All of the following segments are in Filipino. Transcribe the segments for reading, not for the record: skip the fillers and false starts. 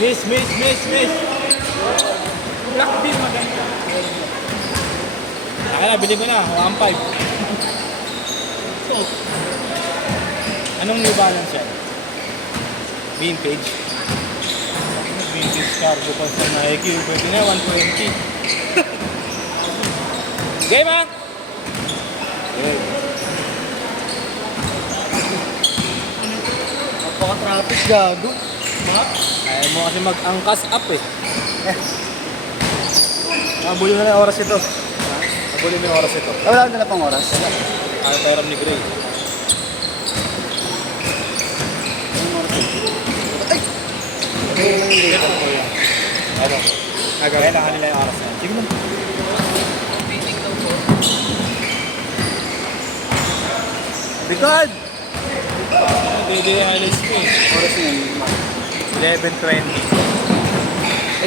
Miss. Black bean maganda. Saka na, bili mo na. 1.5. So, Anong New Balance yan? Vintage. Vintage cargo pa sa Nike. Pwede na, 120. Game ha? Napaka-traffic gago. Kaya mo kasi mag-angkas up eh. Nabuli na lang yung oras ito. Nabuli mo yung oras ito. Wala na pang oras. Kaya pairam ni Gray. Ano? Kaya na kanila yung oras na. Sige mo. Record! Daily highlights ko eh. Oras na yun. 11:20.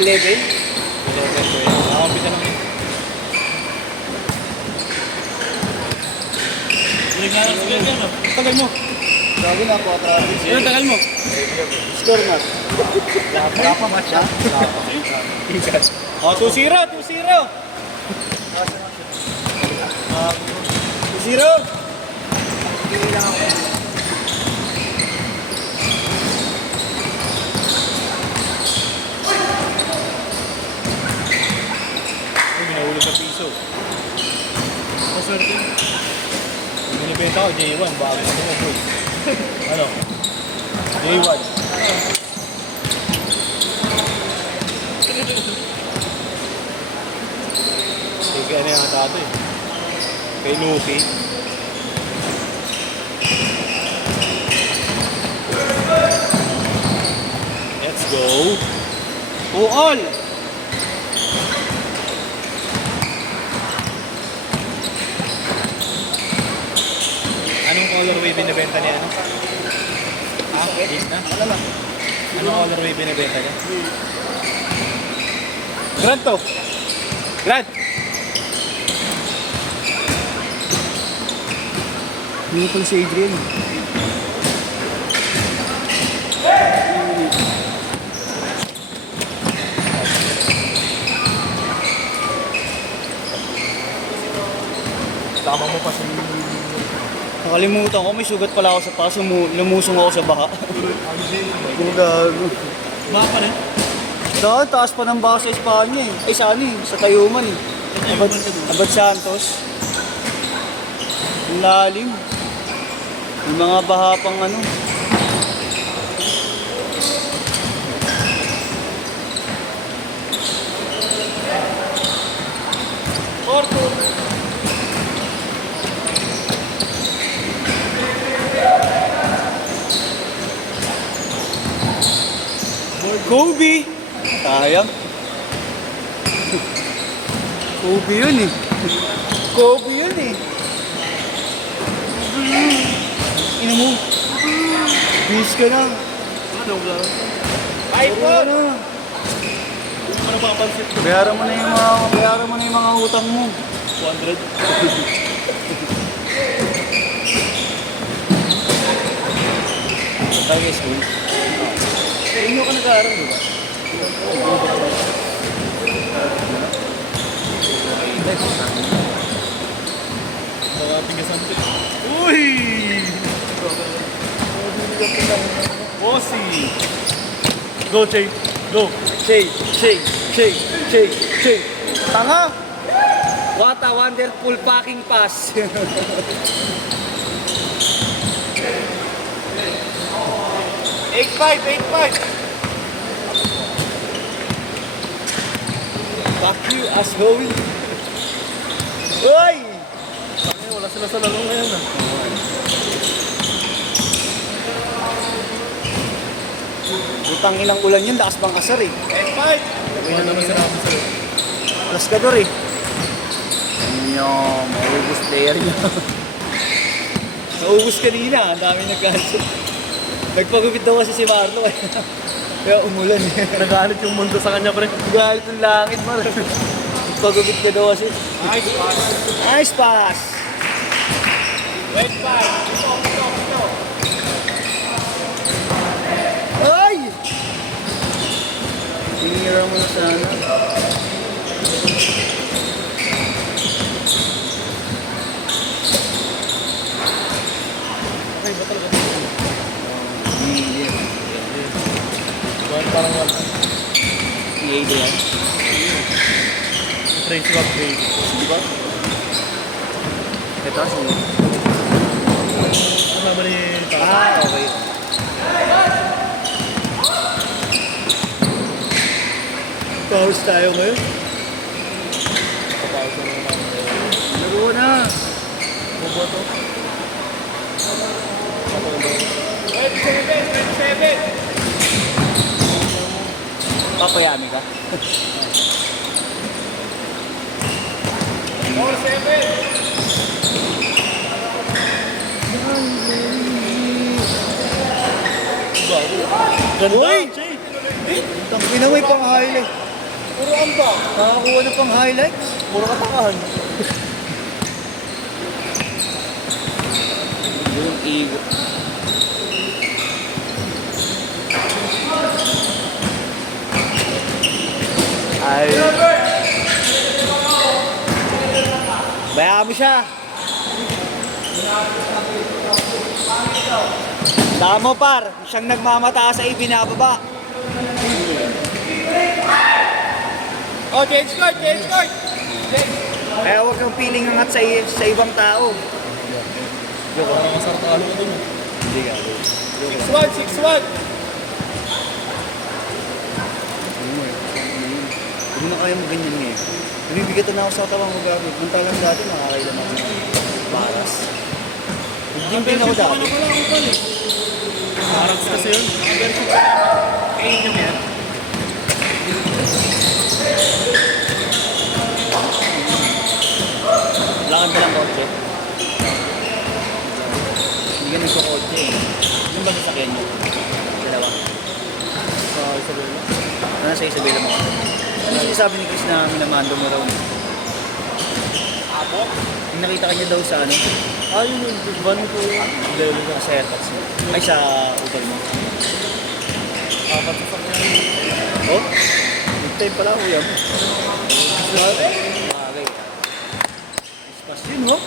11? 11:20. Nakampita naman yun. Tagal mo. Gago na po, traffic. Ano tagal mo? Score na. Wala pa match ha? Oh, 2-0. 0! Ay, binahuli sa piso. Maswerte. Binibenta ko, J1. Bago na mo, boy. Ano? J1. Sige, ano yung tato eh. Kay Luffy. Let's go. All! Anong colorway binibenta niya? Ano? Ah, eight na? Ano lang? Anong colorway binibenta niya? Grant to! Grant! Hindi pala si Adrian. Tama mo pa si... Nakalimutan ko, may sugat pala ako sa paso. Lumusong ako sa baka. Gago. Mga pa rin? Dahil taas pa ng baka sa Espanya eh. Ay sa ano eh, sa Tayuman eh. Abad Santos. Ang lalim. Yung mga baha pang ano. Porto! Kobe! Sayang. Kobe yun eh. Kobe yun eh. Ina mo. Bis ka na. Ano ba? iPhone! Ano pa pansit ko? Bayaran mo na yung mga utang mo. 200? Tayo school. Hindi ka nag-aaral, di ba? Nakating ka sample. Uy! Bossy! Go, Chay! Go! Shake. Tanga! What a wonderful fucking pass. 8-5! Fuck you, asshole. Uy! Ay, wala sila sa laro ngayon ah. Butang inang ulan yun, lakas bang asar eh. 8-5! Wala naman sila ako sa'yo. Laskador eh. Yung maubos player niya. Naubos kanina, ang dami nag-cancel. Nagpagupit daw kasi si Marlo eh. Kaya umulan eh. Nagalit yung mundo sa kanya, pre. Galit ng langit, Mar. Nagpagupit ka daw kasi. Nice pass! Nice pass! Wait, 5! Ito. Ay! Hindi. Parang wala. EA yan. Trace swap grade. Di ba? Ito, sino? Ano naman yung Okay. Pause tayo ngayon. Kapausa na naman. Laro na. Buboto. 27. Papayami ka? 4-7. Ganda. Uy! Jay. Tangina mo yung pang-highlight. Puro amba. Nakakuha na pang-highlights. Puro katakahan. Yung ego. Ay. Bayaan mo siya. Tama par, siyang nagmamataas ay binababa. Oh, change court. Kaya huwag kang feeling angat sa ibang tao. Joke, parang masarap ka dun. Hindi ka. 6-1. Hindi na kaya mo ganyan ngayon. Nabibigatan na ako sa tawang magagawin. Mantalang dati, nakakailan ako ng baras. Hindi ako dati. Parang kasi yun. Ayun yung yan. Lakad ba lang kotse? Hindi ka nagkakotse eh. Yung ba sasakyan nyo? Dalawa. Sa Isabela. Ano sa Isabela mo? Ano sinasabi ni Chris na minamando mo raw? Abok. Yung nakita ka niya daw sa ano? Yun yung big van ko. Dahil ka sa airpods mo. Ay, sa utol mo. Apat sa sakyan. Oh? Big time pala kuya mo. Bagay. Ispas yun, oh.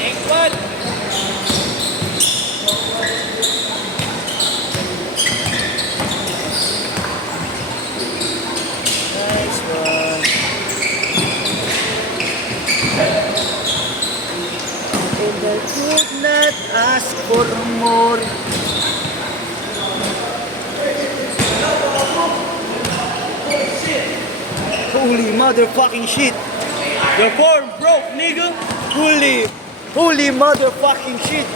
Next one. Nice one. And I could not ask for more. Holy motherfucking shit. Your form broke, nigga. Holy motherfucking shit.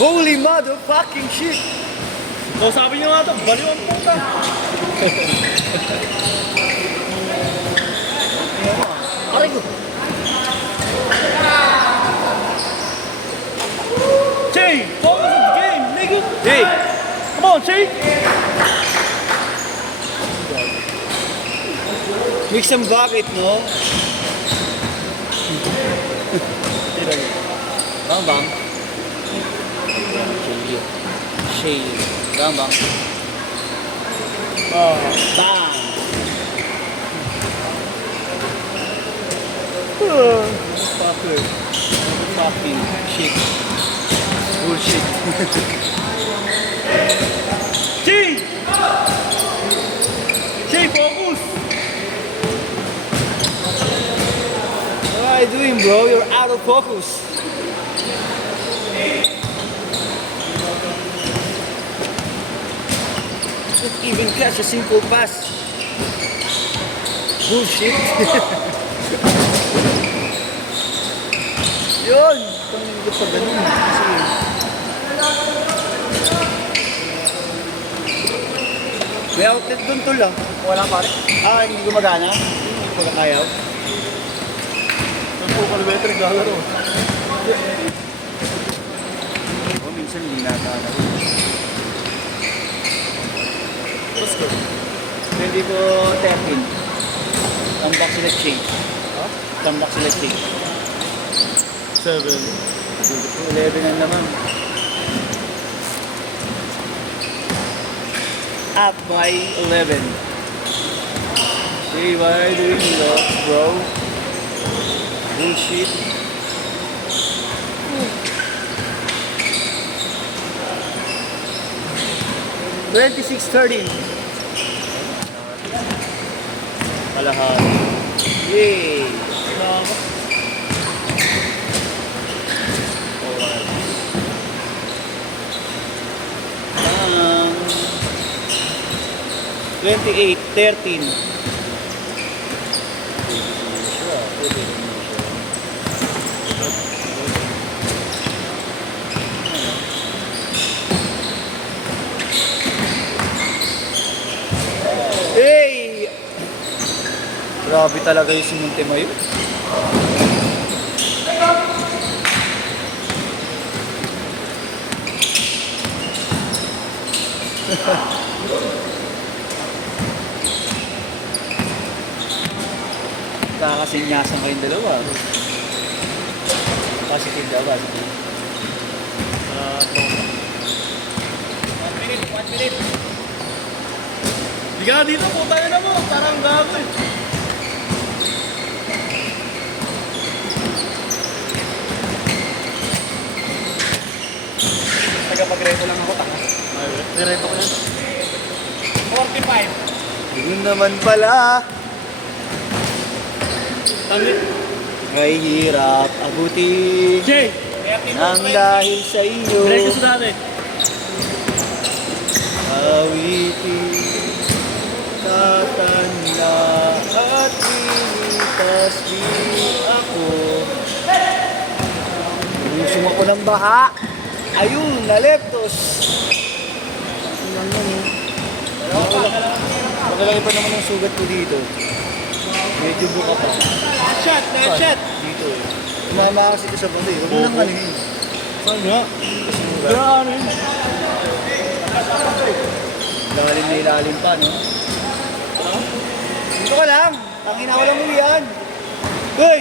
Holy motherfucking shit. So sabi niyo nga ito, baliw ang puta. Aray ko. Jay, focus on the game, nigga. Hey, Come on, Jay. mix some bucket, no? Bang bang. Shade. Bang bang. Bang. Fucker. Fucking shit. Bullshit. Jay. Jay, focus. What are you doing, bro? You're out of focus. Couldn't even catch a simple pass. Bullshit. Yun! Itong hindi pa ganun. Kasi... May outlet dun tol ah. Wala pare. Hindi gumagana? Pagkakayaw? Ang po kilometer naglalaro. Minsan hindi nakalaro. Let's go. 2013. Comeback sila change. Comeback sila change. 7. 11 na naman. up by 11. Hey, why are you doing that, bro? Bullshit. $26.13. Kalahati. Yay! Salamat. Um, 28-13. Hey! Grabe talaga yung si Montemayor. Kakasinyasan kayong dalawa. Positive daw, positive. 1 minute, 1 minute. Hindi ka dito, puta na mo. Parang gago eh. Tagapagreto lang ako, taka. Nireto ko yan. 45. Yun naman pala. Tangit. Ay hirap abutin. Jay! 30 Nang dahil sa iyo. Break ko sa dati. Awitin, tatanda at lilipas din ako. Lusong ako ng baha. Ayun, naleptos. Magalaki pa naman ang sugat ko dito. Medyo buka pa. Last shot, last shot. Dito eh. Tumama kasi ito sa banda eh. Huwag mo nang kalingin. Saan nga? Grabe. Lalim na ilalim pa, no? Dito ka lang. Tangina ko lang mo yan. Hoy!